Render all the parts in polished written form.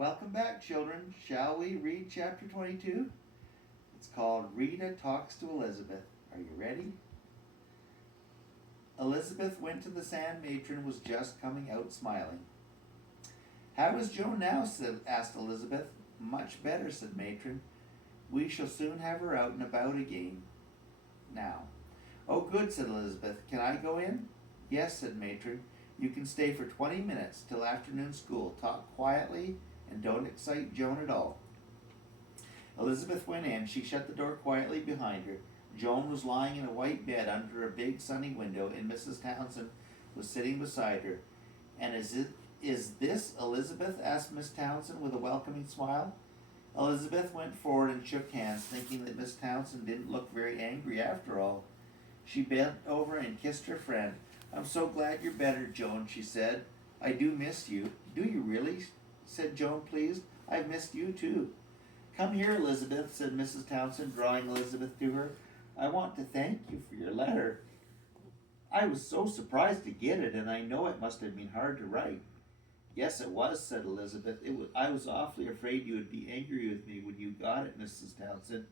Welcome back, children. Shall we read chapter 22? It's called Rita Talks to Elizabeth. Are you ready? Elizabeth went to the sand matron was just coming out smiling. How is Joan now? Asked Elizabeth. Much better, said matron. We shall soon have her out and about again. Now. Oh, good, said Elizabeth. Can I go in? Yes, said matron. You can stay for 20 minutes till afternoon school. Talk quietly and don't excite Joan at all. Elizabeth went in. She shut the door quietly behind her. Joan was lying in a white bed under a big sunny window, and Mrs. Townsend was sitting beside her. And is this Elizabeth? Asked Miss Townsend with a welcoming smile. Elizabeth went forward and shook hands, thinking that Miss Townsend didn't look very angry after all. She bent over and kissed her friend. I'm so glad you're better, Joan, she said. I do miss you. Do you really? Said Joan, pleased. I've missed you too. Come here, Elizabeth, said Mrs. Townsend, drawing Elizabeth to her. I want to thank you for your letter. I was so surprised to get it, and I know it must have been hard to write. Yes, it was, said Elizabeth. I was awfully afraid you would be angry with me when you got it, Mrs. Townsend.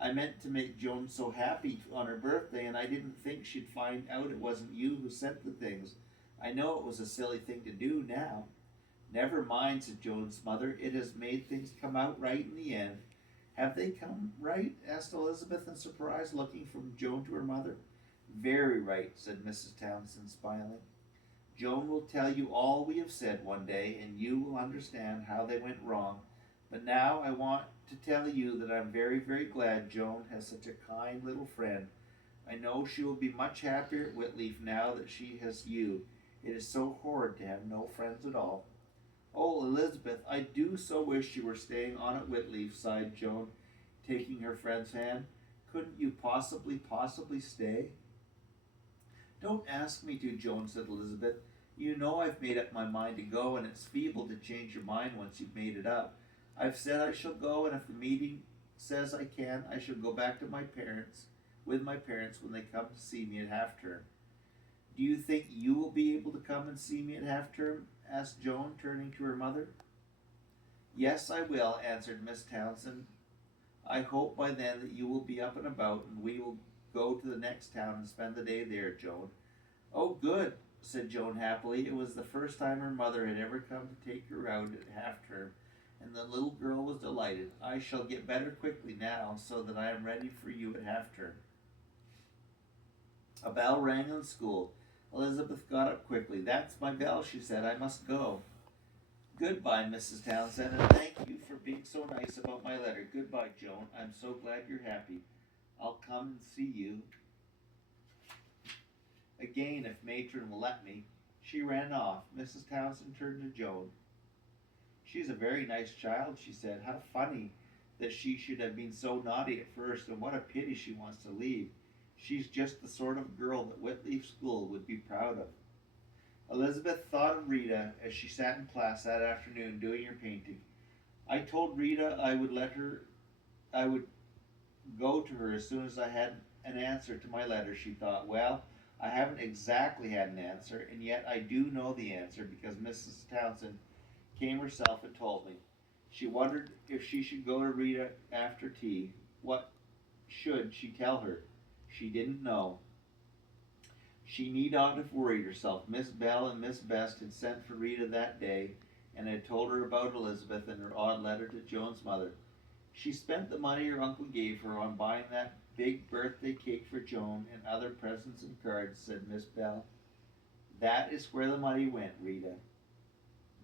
I meant to make Joan so happy on her birthday, and I didn't think she'd find out it wasn't you who sent the things. I know it was a silly thing to do now. Never mind, said Joan's mother. It has made things come out right in the end. Have they come right? Asked Elizabeth in surprise, looking from Joan to her mother. Very right, said Mrs. Townsend, smiling. Joan will tell you all we have said one day, and you will understand how they went wrong. But now I want to tell you that I'm very, very glad Joan has such a kind little friend. I know she will be much happier at Whitleaf now that she has you. It is so horrid to have no friends at all. Oh, Elizabeth, I do so wish you were staying on at Whitleaf, sighed Joan, taking her friend's hand. Couldn't you possibly stay? Don't ask me to, Joan, said Elizabeth. You know I've made up my mind to go, and it's feeble to change your mind once you've made it up. I've said I shall go, and if the meeting says I can, I shall go back to with my parents when they come to see me at half term. Do you think you will be able to come and see me at half term? Asked Joan, turning to her mother. Yes, I will, answered Miss Townsend. I hope by then that you will be up and about, and we will go to the next town and spend the day there, Joan. Oh, good, said Joan happily. It was the first time her mother had ever come to take her out at half term, and the little girl was delighted. I shall get better quickly now, so that I am ready for you at half term. A bell rang in school. Elizabeth got up quickly. That's my bell, she said. I must go. Goodbye, Mrs. Townsend, and thank you for being so nice about my letter. Goodbye, Joan. I'm so glad you're happy. I'll come and see you again if matron will let me. She ran off. Mrs. Townsend turned to Joan. She's a very nice child, she said. How funny that she should have been so naughty at first, and what a pity she wants to leave. She's just the sort of girl that Whitleaf School would be proud of. Elizabeth thought of Rita as she sat in class that afternoon doing her painting. I told Rita I would go to her as soon as I had an answer to my letter, she thought. Well, I haven't exactly had an answer, and yet I do know the answer because Mrs. Townsend came herself and told me. She wondered if she should go to Rita after tea. What should she tell her? She didn't know. She need not have worried herself. Miss Bell and Miss Best had sent for Rita that day and had told her about Elizabeth and her odd letter to Joan's mother. She spent the money her uncle gave her on buying that big birthday cake for Joan and other presents and cards, said Miss Bell. That is where the money went, Rita.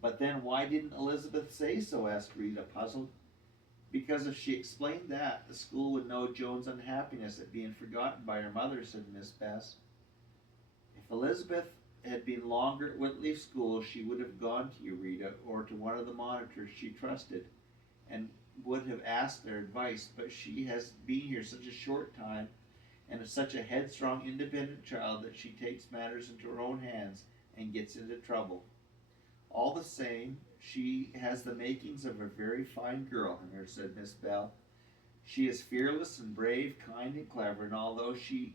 But then why didn't Elizabeth say so? Asked Rita, puzzled. Because if she explained that, the school would know Joan's unhappiness at being forgotten by her mother, said Miss Best. If Elizabeth had been longer at Whitleaf School, she would have gone to you, Rita, or to one of the monitors she trusted, and would have asked their advice, but she has been here such a short time and is such a headstrong, independent child that she takes matters into her own hands and gets into trouble. All the same, she has the makings of a very fine girl in her, said Miss Bell. She is fearless and brave, kind and clever, and although she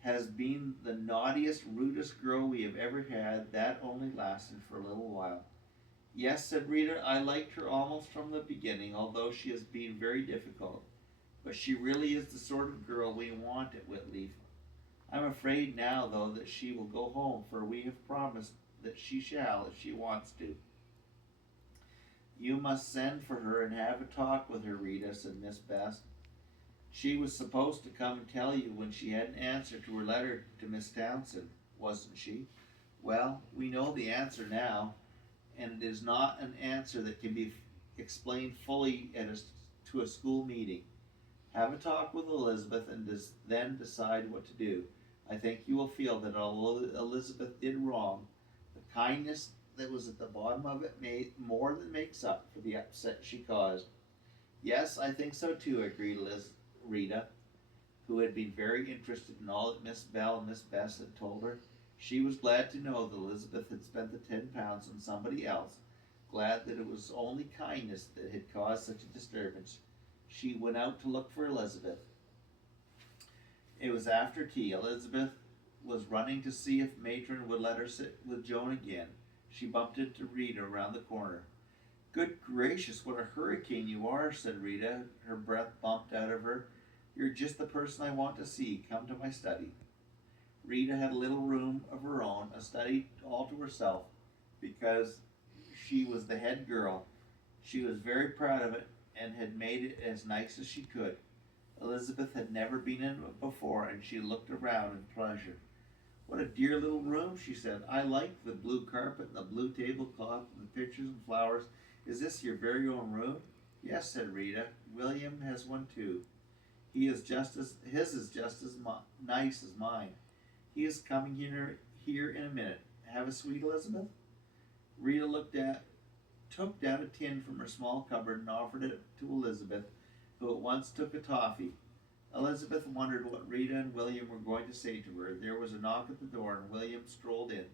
has been the naughtiest, rudest girl we have ever had, that only lasted for a little while. Yes, said Rita, I liked her almost from the beginning, although she has been very difficult. But she really is the sort of girl we want at Whitleaf. I'm afraid now, though, that she will go home, for we have promised that she shall if she wants to. You must send for her and have a talk with her, Rita, said Miss Best. She was supposed to come and tell you when she had an answer to her letter to Miss Townsend, wasn't she? Well, we know the answer now, and it is not an answer that can be explained fully to a school meeting. Have a talk with Elizabeth and then decide what to do. I think you will feel that although Elizabeth did wrong, the kindness that was at the bottom of it more than makes up for the upset she caused. Yes, I think so too, agreed Rita, who had been very interested in all that Miss Bell and Miss Bess had told her. She was glad to know that Elizabeth had spent the £10 on somebody else, glad that it was only kindness that had caused such a disturbance. She went out to look for Elizabeth. It was after tea. Elizabeth was running to see if Matron would let her sit with Joan again. She bumped into Rita around the corner. Good gracious, what a hurricane you are, said Rita. Her breath bumped out of her. You're just the person I want to see. Come to my study. Rita had a little room of her own, a study all to herself, because she was the head girl. She was very proud of it and had made it as nice as she could. Elizabeth had never been in it before, and she looked around in pleasure. What a dear little room, she said. I like the blue carpet and the blue tablecloth and the pictures and flowers. Is this your very own room? Yes, said Rita. William has one too. His is just as nice as mine. He is coming here in a minute. Have a sweet, Elizabeth? Rita took down a tin from her small cupboard and offered it to Elizabeth, who at once took a toffee. Elizabeth wondered what Rita and William were going to say to her. There was a knock at the door, and William strolled in.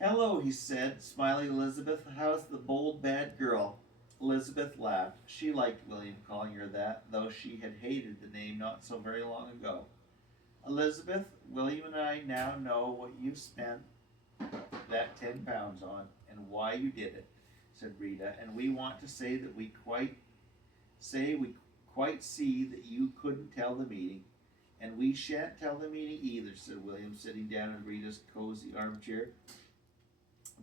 Hello, he said, smiling at Elizabeth. How's the bold, bad girl? Elizabeth laughed. She liked William calling her that, though she had hated the name not so very long ago. Elizabeth, William and I now know what you spent that £10 on and why you did it, said Rita, and we want to say that we quite see that you couldn't tell the meeting. And we shan't tell the meeting either, said William, sitting down in Rita's cozy armchair.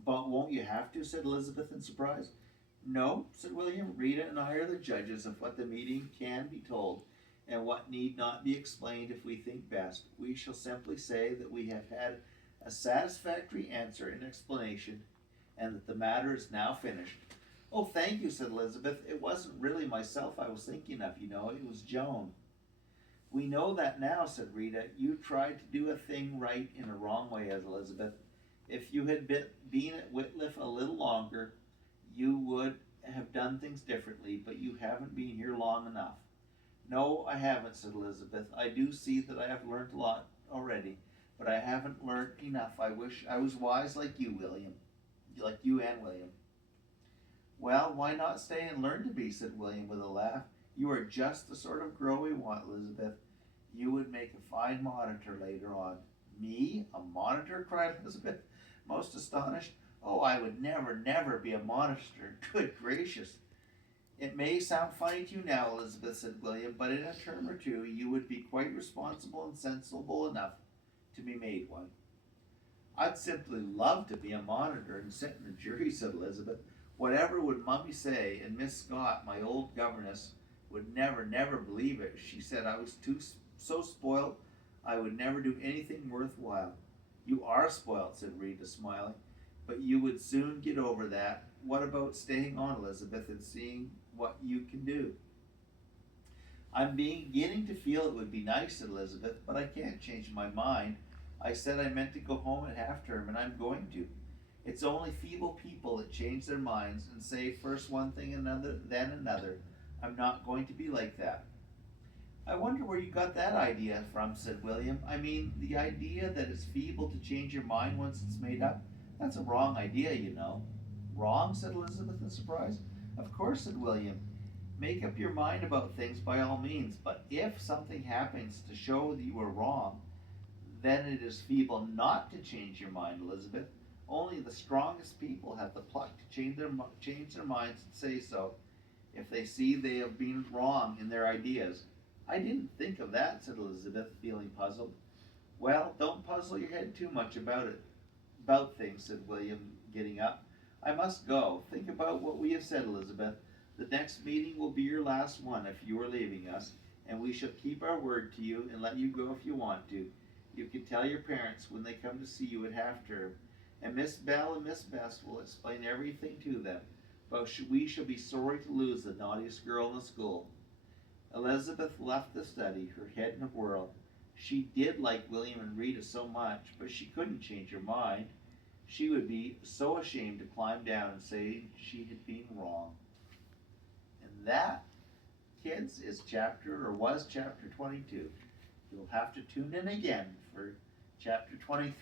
But won't you have to, said Elizabeth in surprise. No, said William. Rita and I are the judges of what the meeting can be told and what need not be explained if we think best. We shall simply say that we have had a satisfactory answer and explanation, and that the matter is now finished. Oh, thank you, said Elizabeth. It wasn't really myself I was thinking of, you know. It was Joan. We know that now, said Rita. You tried to do a thing right in a wrong way, as Elizabeth. If you had been at Whitliff a little longer, you would have done things differently, but you haven't been here long enough. No, I haven't, said Elizabeth. I do see that I have learned a lot already, but I haven't learned enough. I wish I was wise like you, William. Like you and William. Well, why not stay and learn to be, said William with a laugh. You are just the sort of girl we want, Elizabeth. You would make a fine monitor later on. Me? A monitor? Cried Elizabeth, most astonished. Oh, I would never be a monitor. Good gracious. It may sound funny to you now, Elizabeth, said William, but in a term or two you would be quite responsible and sensible enough to be made one. I'd simply love to be a monitor and sit in a jury, said Elizabeth. Whatever would Mummy say, and Miss Scott, my old governess, would never believe it. She said I was so spoiled I would never do anything worthwhile. You are spoiled, said Rita, smiling, but you would soon get over that. What about staying on, Elizabeth, and seeing what you can do? I'm beginning to feel it would be nice, said Elizabeth, but I can't change my mind. I said I meant to go home at half-term, and I'm going to. It's only feeble people that change their minds and say first one thing another, then another. I'm not going to be like that. I wonder where you got that idea from, said William. I mean, the idea that it's feeble to change your mind once it's made up. That's a wrong idea, you know. Wrong, said Elizabeth in surprise. Of course, said William. Make up your mind about things by all means, but if something happens to show that you are wrong, then it is feeble not to change your mind, Elizabeth. Only the strongest people have the pluck to change their minds and say so, if they see they have been wrong in their ideas. I didn't think of that, said Elizabeth, feeling puzzled. Well, don't puzzle your head too much about things, said William, getting up. I must go. Think about what we have said, Elizabeth. The next meeting will be your last one if you are leaving us, and we shall keep our word to you and let you go if you want to. You can tell your parents when they come to see you at half term, and Miss Bell and Miss Best will explain everything to them. But we shall be sorry to lose the naughtiest girl in the school. Elizabeth left the study, her head in a whirl. She did like William and Rita so much, but she couldn't change her mind. She would be so ashamed to climb down and say she had been wrong. And that, kids, was chapter 22. You'll have to tune in again for chapter 23.